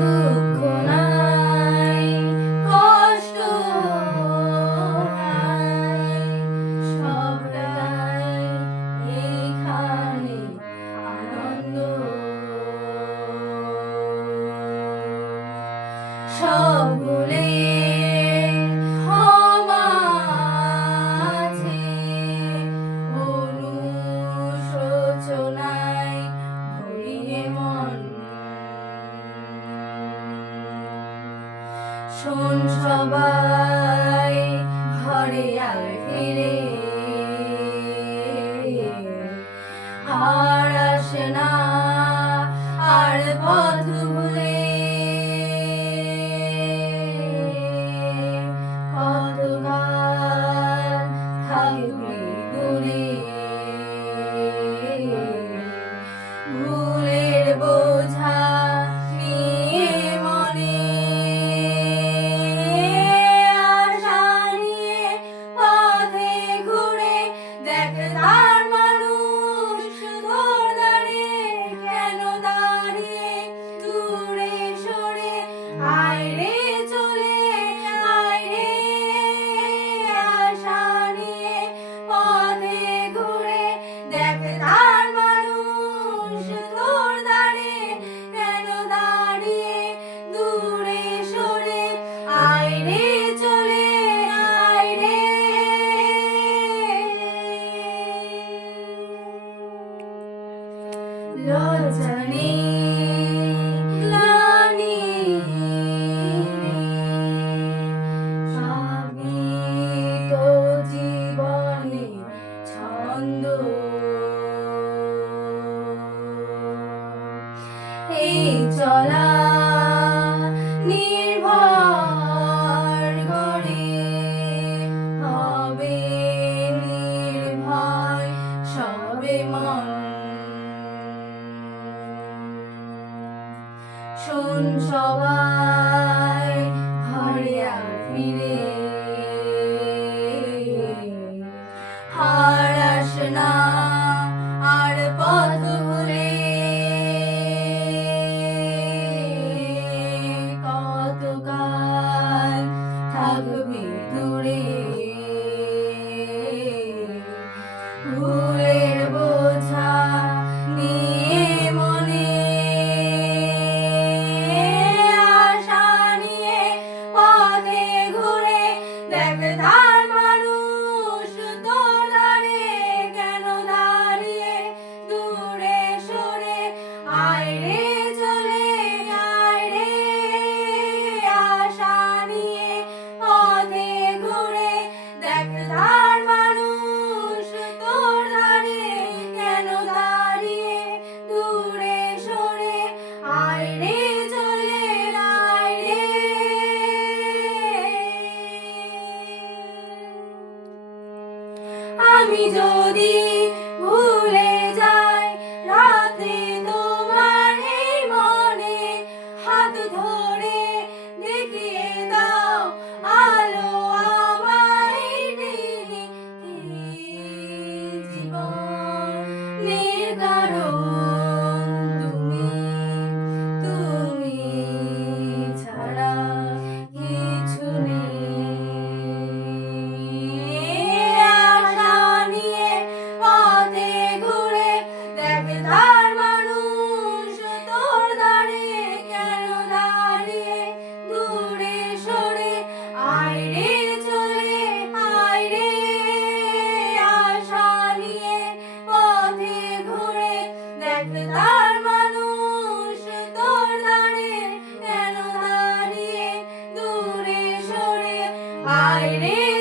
দুঃখ নাই, কষ্ট নাই, সবটাই এখানে আনন্দ। সব ভুলে ক্ষমা আছে, অনুশোচনায় ভরিয়ে মন। শোন সবাই ঘরে আর ফিরে, আর আসে না আর পথ ভুলে। কতকাল থাকবে দূরে, ভুলের বোঝা নিয়ে মনে, আশা নিয়ে পথে ঘুরে। দেখ তার মানুষ তোর দাঁড়িয়ে, কেন দাঁড়িয়ে দূরে সরে। আয় রে চলে আয় রে, আশা নিয়ে পথে ঘুরে। দেখ তার মানুষ তোর দাঁড়িয়ে, কেন দাঁড়িয়ে দূরে সরে। আয় রে চলে আয় রে। লজ্জা নেই, গ্লানি নেই, সবই তো জীবনে ছন্দ। এই চলা নির্ভর করে, হবে নির্ভয় সবে মন। শোন সবাই ঘরে আর ফিরে, আর আসে না আর পথ ভুলে। কতকাল থাকবে দূরে, ভুলের বোঝা নিয়ে মনে, আশা নিয়ে পথে ঘুরে। দেখ তার মানুষ তোর দাঁড়িয়ে, কেন দাঁড়িয়ে দূরে সরে। আয় রে চলে আয় রে, আশা নিয়ে পথে ঘুরে। দেখ তার মানুষ তোর দাঁড়িয়ে, কেন দাঁড়িয়ে দূরে সরে। আয় রে চলে আয় রে। আমি যদি ভুলে যাই রাতে তোমার এই মনে, হাত ধরে দেখিয়ে দাও আলো আমায় টেনে। জীবনের কারণ তুমি, তুমি ছাড়া কিছু নেই। আশা নিয়ে পথে ঘুরে। দেখ তার মানুষ তোর দাঁড়িয়ে, কেন দাঁড়িয়ে দূরে সরে। আয় রে চলে আয় রে, আশা নিয়ে পথে ঘুরে। দেখ তার মানুষ তোর দাঁড়িয়ে, কেন দাঁড়িয়ে দূরে সরে। আয় রে।